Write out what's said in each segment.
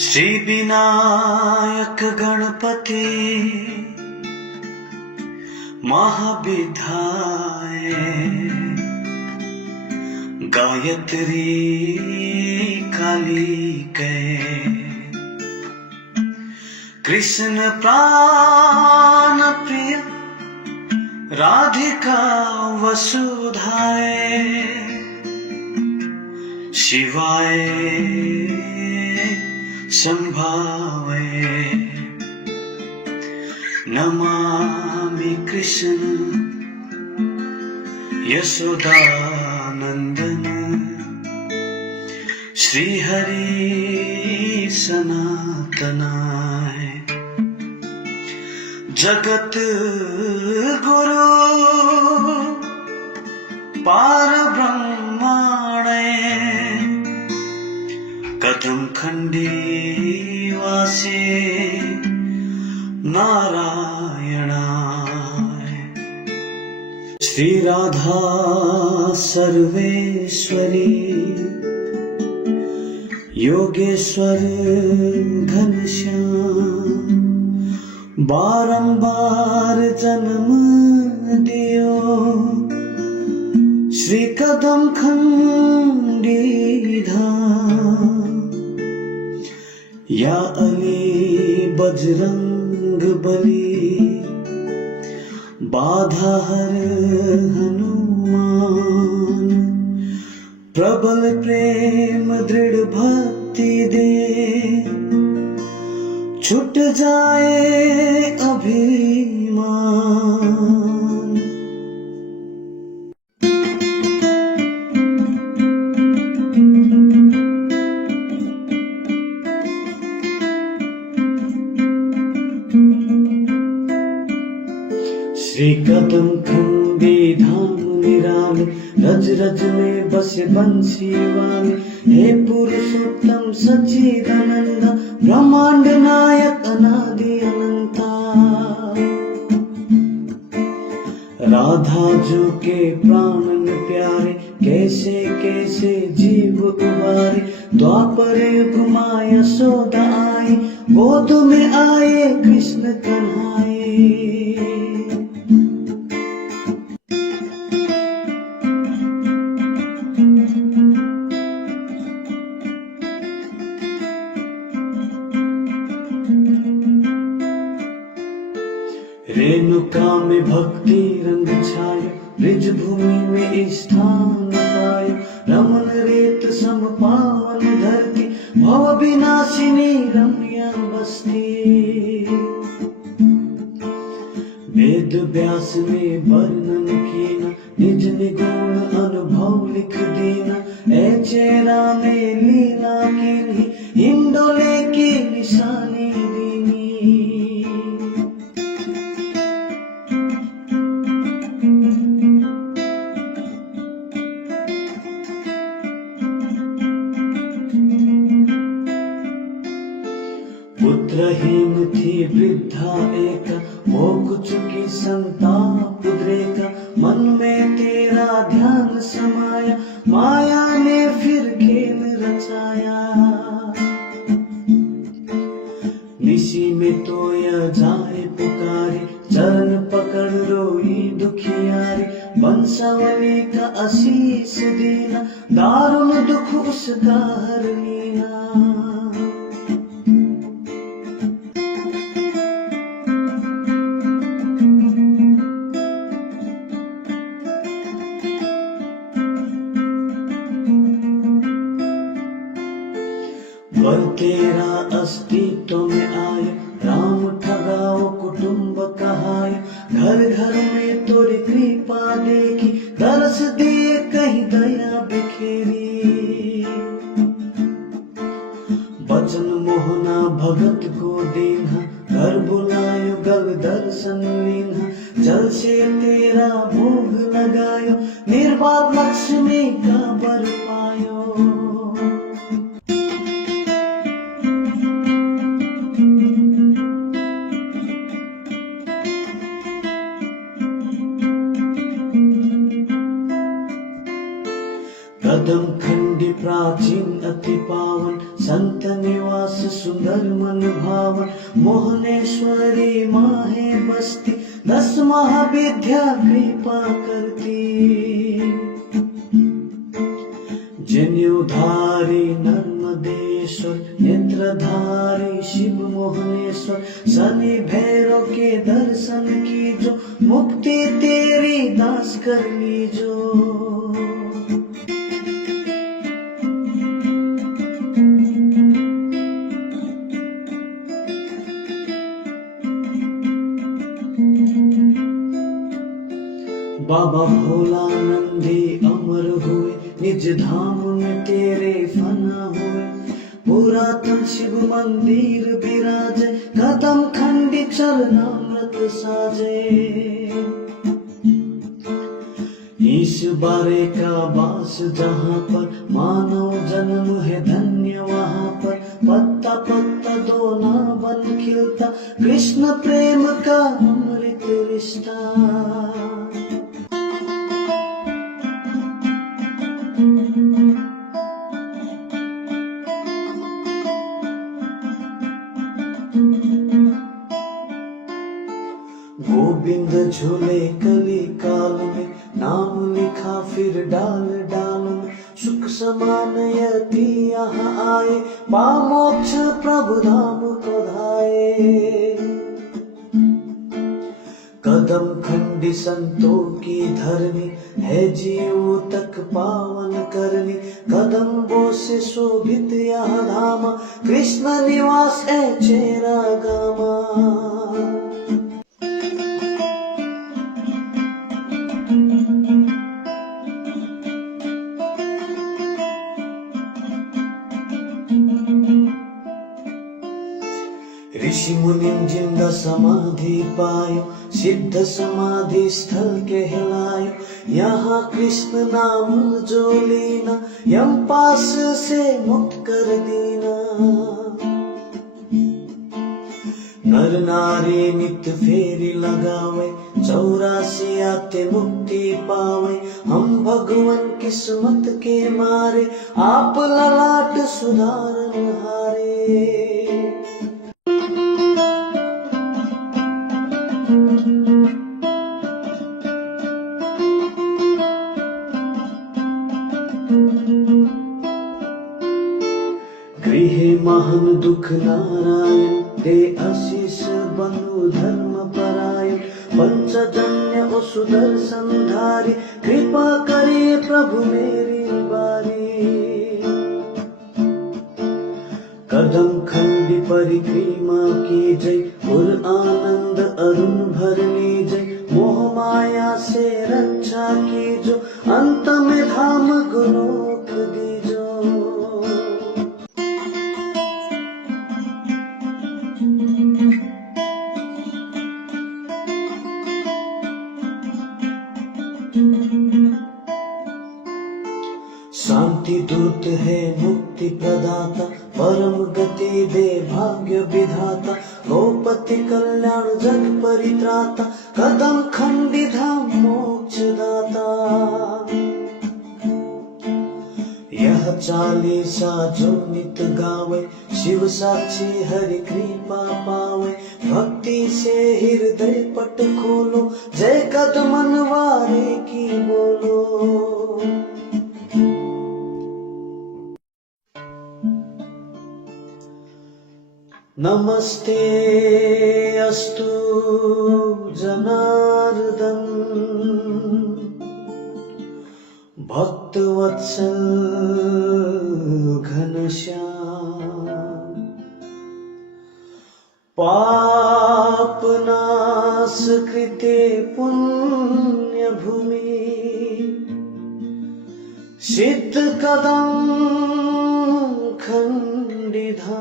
श्रीविनायक गणपति महाविद्याय गायत्री कालिकै कृष्ण प्राण प्रिय राधिका वसुधाय शिवाय संभावय नमामि कृष्ण यशोदानंदन श्रीहरि सनातनाय जगत गुरु पार ब्रह्माणे कदम खंडी वासे नारायणाय श्री राधा सर्वेश्वरी योगेश्वर घनश्याम बारंबार जन्म दियो श्री कदम खंडी धाम या अली बजरंग बली बाधा हर हनुमान प्रबल प्रेम दृढ़ भक्ति दे छूट जाए अभिमान। श्री कदम खंडी धाम निराले रज रज में बसे बंसी वाले हे पुरुषोत्तम सच्चिदानंद ब्रह्मांड नायक अनादि अनंता राधा जो के प्राणन प्यारे कैसे कैसे जीव उबारे द्वापर युग माया यशोदा आई गोद में आए कृष्ण कन्हाए रेणुका में भक्ति रंग छायो ब्रिज भूमि में स्थान पायो रमन रेत सम पावन धरती भव विनाशिनी रम्या बस्ती वेद व्यास ने वर्णन कीना निज निगुण अनुभव लिख दीना ऐ चेरा ने लीला कीनी हिंडोले की निशानी दीनी पुत्रहीन थी वृद्धा एक भोग चुकी संताप उद्रेका मन में तेरा ध्यान समाया माया ने फिर खेल रचाया निशी में तो यह जाए पुकारे चरण पकड़ रोई दुखियारी बंसावली का आशीष देना दारुण दुख उसका हर लेना वर तेरा अस्तित्व में आए राम ठगाओ कुटुंब कहाय घर घर में तोरी कृपा देखी दरस दिए कहीं दया बिखेरी बचन मोहना भगत को देना घर बुलायो गल दर्शन लेना जल से तेरा भोग लगायो निर्बाध लक्ष्मी का वर पायो कदम खंडी प्राचीन दिन अति पावन, संत निवास सुंदर मन भावन। मोहनेश्वरी माहे बसती, 10 महाविद्या कृपा करती। जनेऊधारी नर्मदेश्वर, नेत्रधारी शिव मोहनेश्वर। शनि भैरव के दर्शन कीजो, मुक्ति तेरी दास कर लीजो। बाबा भोलानंदी अमर हुए, निज धाम में तेरे फना हुए। पुरातन शिव मंदिर विराजे, कदम खंडी चरणामृत साजे। इस बारे का वास जहाँ पर, मानव जन्म है धन्य वहाँ पर। पत्ता पत्ता दोना बन खिलता, कृष्ण प्रेम का अमृत रिश्ता। गोविंद झूले कली काल में, नाम लिखा फिर डाल डाल में। सुख समान यति यहाँ आए, पामोक्ष प्रभु धाम को धाये। कदम खंडी संतों की धरनी, है जीवों तक पावन करनी। कदम बो से शोभित यह धाम, कृष्ण निवास है चेरा गामा। ऋषि मुनि जिंदा समाधि पायो, सिद्ध समाधि स्थल कहलायो। यहाँ कृष्ण नाम जो लीना, यम पास से मुक्त कर देना। नर नारी नित्य फेरी लगावे, 84 आते मुक्ति पावे। हम भगवान किस्मत के मारे, आप ललाट सुधारन हारे। गृह महान दुख नारायण, दे आशीष बनु धर्म परायण। पंचजन्य ओ सुदर्शन धारी, कृपा करिए प्रभु मेरी बारी। कदम खंडी परिक्रमा की जय, पुर आनंद अरुण भर लीजय। मोह माया से रक्षा कीजो, अंत में धाम गुलोक दीजो। शांति दूत है मुक्ति प्रदाता, परम गति दे भाग्य विधाता। गोपति कल्याण जग परित्राता, कदम खंडी धाम मोक्ष दाता। यह चालीसा जो नित गावे, शिव साक्षी हरि कृपा पावे। भक्ति से हृदय पट खोलो, जय कदमन वारे की बोलो। नमस्ते अस्तु जनार्दन, भक्तवत्सल घनश्याम। पापनाश कृते पुण्य भूमि, सिद्ध कदम खंडी धाम।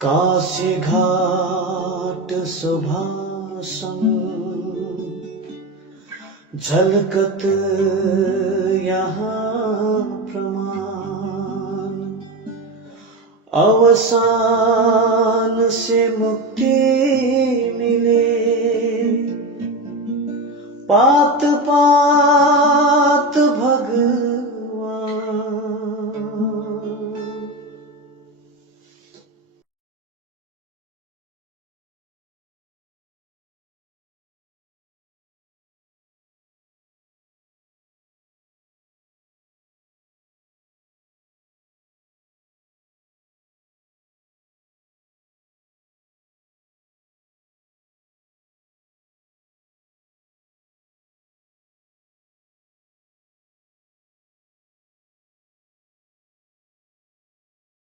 काशी घाट सुभाषम, झलकत यहाँ प्रमाण। अवसान से मुक्ति